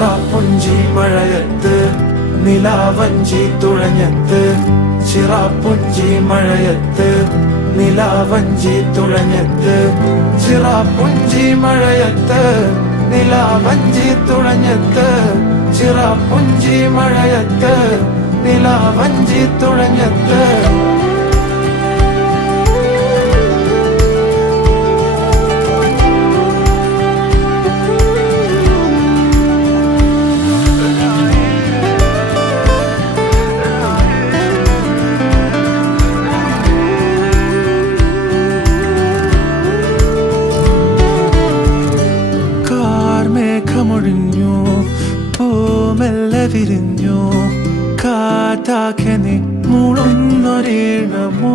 ചിറാപ്പുഞ്ചി മഴയത്ത് നിലാവഞ്ചി തുഴഞ്ഞത്ത് ചിറാപ്പുഞ്ചി മഴയത്ത് നിലാവഞ്ചി തുഴഞ്ഞത്ത് ചിറാപ്പുഞ്ചി മഴയത്ത് നിലാവഞ്ചി തുഴഞ്ഞത്ത് ചിറാപ്പുഞ്ചി മഴയത്ത് നിലാവഞ്ചി തുഴഞ്ഞത്ത് മേഘമൊഴിഞ്ഞു പൂമെല്ലെ വിരിഞ്ഞു കാറ്റാകെ നീ മൂളുന്നൊരീണമോ